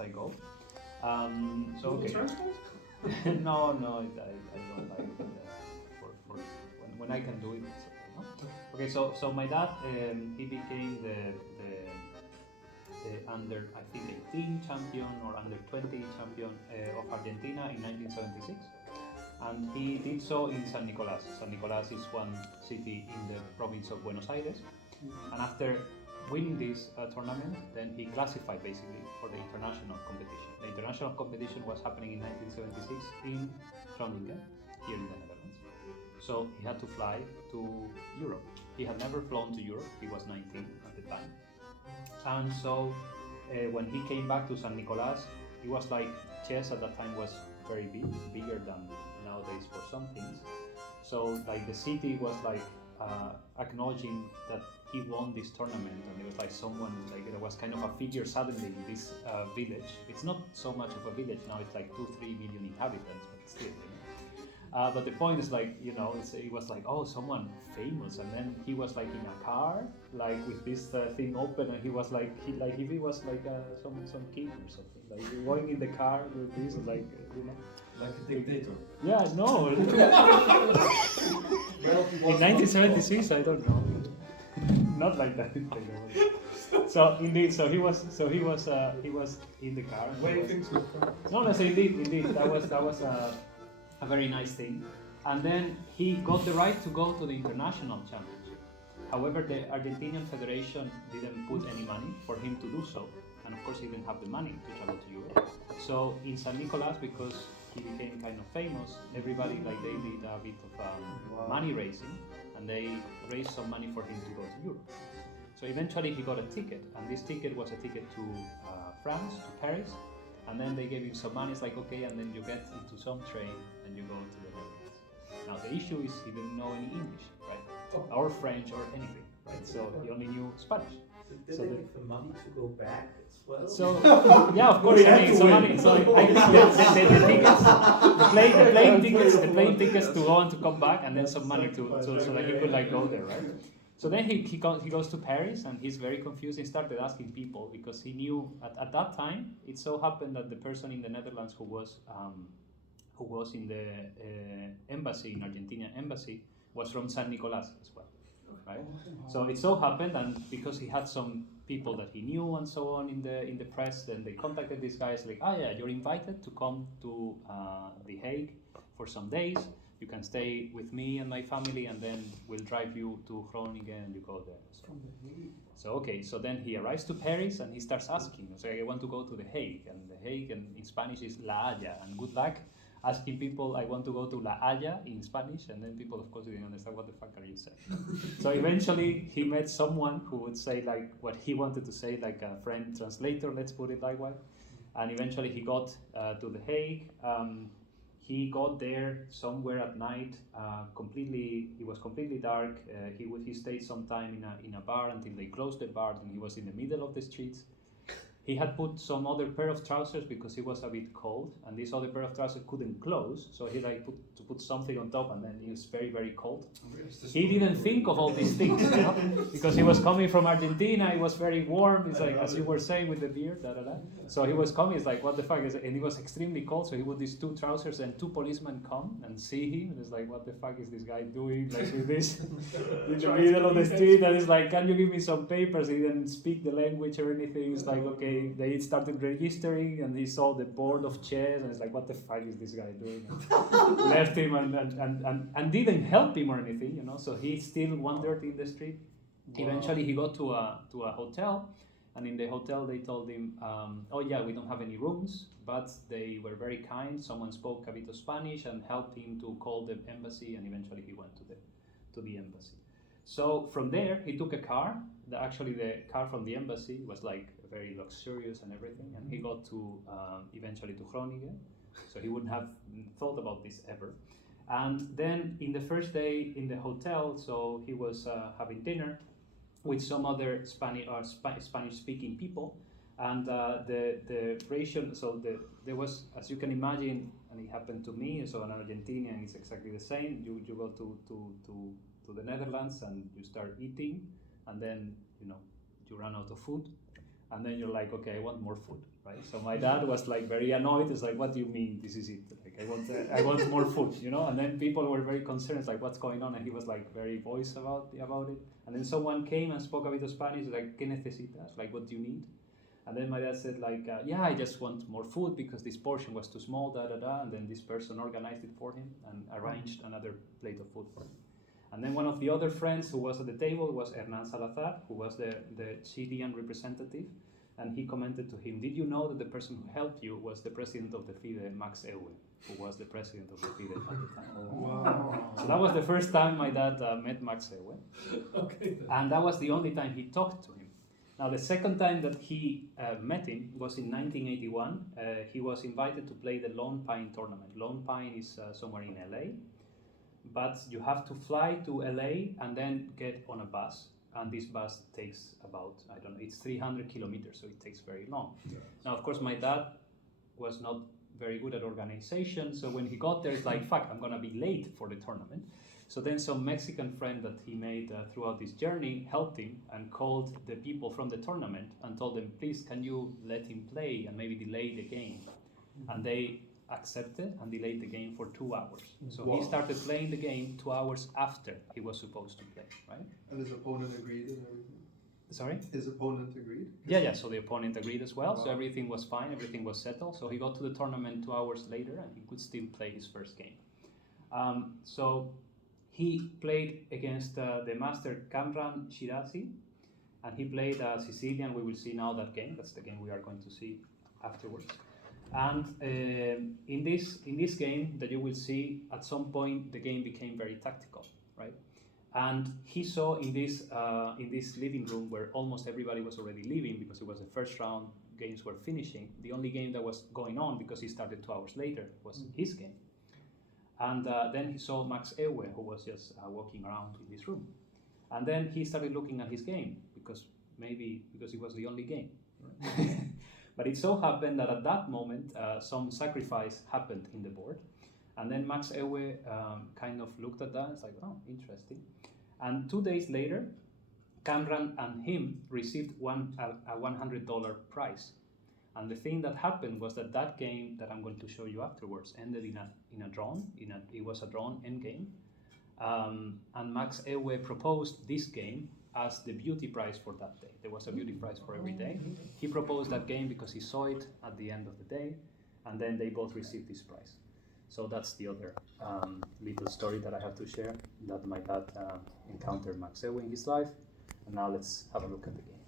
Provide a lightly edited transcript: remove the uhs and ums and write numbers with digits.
I go. So okay. No, I don't like it. For when I can do it, it's okay. No? Okay, so my dad he became the under I think 18 champion or under 20 champion of Argentina in 1976, and he did so in San Nicolás. San Nicolás is one city in the province of Buenos Aires, and after winning this tournament, then he classified basically for the international competition. The international competition was happening in 1976 in Groningen, here in the Netherlands. So he had to fly to Europe. He had never flown to Europe. He was 19 at the time. And so when he came back to San Nicolás, it was like chess at that time was very big, bigger than nowadays for some things. So like the city was like acknowledging that he won this tournament, and it was like someone like there was kind of a figure suddenly in this village. It's not so much of a village now; it's like 2-3 million inhabitants, but still. But the point is like it was like someone famous, and then he was like in a car like with this thing open, and he was like if he was like some king or something, like going in the car with this like like a dictator. Yeah, no. In 1976, I don't know. Not like that. So indeed, he was in the car. Waving to No, so indeed, that was a very nice thing. And then he got the right to go to the international championship. However, the Argentinian Federation didn't put any money for him to do so, and of course he didn't have the money to travel to Europe. So in San Nicolás, because he became kind of famous, everybody like they did a bit of money raising, and they raised some money for him to go to Europe. So eventually he got a ticket, and this ticket was a ticket to France, to Paris, and then they gave him some money. It's like, okay, and then you get into some train and you go to the Netherlands. Now the issue is he didn't know any English, right? Or French or anything, right? So he only knew Spanish. Did they give the money to go back as well? So yeah, of course. I mean, so money. So I guess the tickets, the plane tickets to go and to come back, and then some money so that he could like go there, right? So then he goes to Paris, and he's very confused. He started asking people because he knew at that time it so happened that the person in the Netherlands who was in the embassy in Argentina embassy was from San Nicolás as well, right? So it so happened, and because he had some people that he knew and so on in the press, then they contacted these guys like, yeah, you're invited to come to The Hague for some days. You can stay with me and my family, and then we'll drive you to Groningen and you go there. So okay, so then he arrives to Paris and he starts asking. So I want to go to The Hague, and The Hague and in Spanish is La Haya, and good luck asking people I want to go to La Haya in Spanish, and then people of course didn't understand what the fuck are you saying. So eventually he met someone who would say like what he wanted to say, like a friend translator, let's put it that way. And eventually he got to The Hague. He got there somewhere at night. It was completely dark. He stayed some time in a bar until they closed the bar, and he was in the middle of the streets. He had put some other pair of trousers because it was a bit cold, and this other pair of trousers couldn't close, so he like put something on top, and then it was very, very cold. He didn't think of all these things, because he was coming from Argentina. It was very warm. It's like as you were saying with the beard, So he was coming. It's like what the fuck is it? And it was extremely cold. So he wore these two trousers, and two policemen come and see him, and it's like, what the fuck is this guy doing? Like with this in the middle of the street, and it's like, can you give me some papers? He didn't speak the language or anything. It's like, okay. They started registering, and he saw the board of chess, and it's like, what the fuck is this guy doing? And left him and didn't help him or anything, So he still wandered in the street. Wow. Eventually, he got to a hotel, and in the hotel they told him, "Oh yeah, we don't have any rooms," but they were very kind. Someone spoke a bit of Spanish and helped him to call the embassy, and eventually he went to the embassy. So from there, he took a car. Actually, the car from the embassy was like very luxurious and everything, and he got to eventually to Groningen, so he wouldn't have thought about this ever. And then in the first day in the hotel, so he was having dinner with some other Spanish-speaking people, and the ration. So there was, as you can imagine, and it happened to me. So an Argentinian is exactly the same. You go to the Netherlands and you start eating, and then you run out of food. And then you're like, okay, I want more food, right? So my dad was like very annoyed. It's like, what do you mean this is it? Like I want more food, you know? And then people were very concerned, it's like, what's going on? And he was like very voice about it. And then someone came and spoke a bit of Spanish, like, ¿qué necesitas? Like, what do you need? And then my dad said like, yeah, I just want more food because this portion was too small, da da da. And then this person organized it for him and arranged another plate of food for him. And then one of the other friends who was at the table was Hernan Salazar, who was the Chilean representative. And he commented to him, did you know that the person who helped you was the president of the FIDE, Max Ewe, who was the president of the FIDE at the time? Wow. So that was the first time my dad met Max Ewe. Okay. And that was the only time he talked to him. Now, the second time that he met him was in 1981. He was invited to play the Lone Pine tournament. Lone Pine is somewhere in LA, but you have to fly to LA and then get on a bus. And this bus takes about, I don't know, it's 300 kilometers, so it takes very long. Yeah. Now, of course, my dad was not very good at organization, so when he got there, it's like, fuck, I'm gonna be late for the tournament. So then some Mexican friend that he made throughout this journey helped him and called the people from the tournament and told them, please, can you let him play and maybe delay the game? And they accepted and delayed the game for 2 hours. So he started playing the game 2 hours after he was supposed to play, right? And his opponent agreed and everything? Sorry? His opponent agreed? Yeah, so the opponent agreed as well, so Wow. everything was fine, everything was settled. So he got to the tournament 2 hours later and he could still play his first game. So he played against the master Kamran Shirazi, and he played Sicilian. We will see now that game. That's the game we are going to see afterwards. And in this game that you will see, at some point the game became very tactical, right? And he saw in this living room where almost everybody was already leaving because it was the first round, games were finishing. The only game that was going on, because he started 2 hours later, was his game. And then he saw Max Ewe, who was just walking around in this room. And then he started looking at his game, because it was the only game. Right? But it so happened that at that moment, some sacrifice happened in the board. And then Max Ewe kind of looked at that, it's like, oh, interesting. And 2 days later, Cameron and him received a $100 prize. And the thing that happened was that game that I'm going to show you afterwards ended in a drawn. It was a drawn end game, and Max Ewe proposed this game as the beauty prize for that day. There was a beauty prize for every day. He proposed that game because he saw it at the end of the day, and then they both received this prize. So that's the other little story that I have to share, that my dad encountered Max Ewe in his life. And now let's have a look at the game.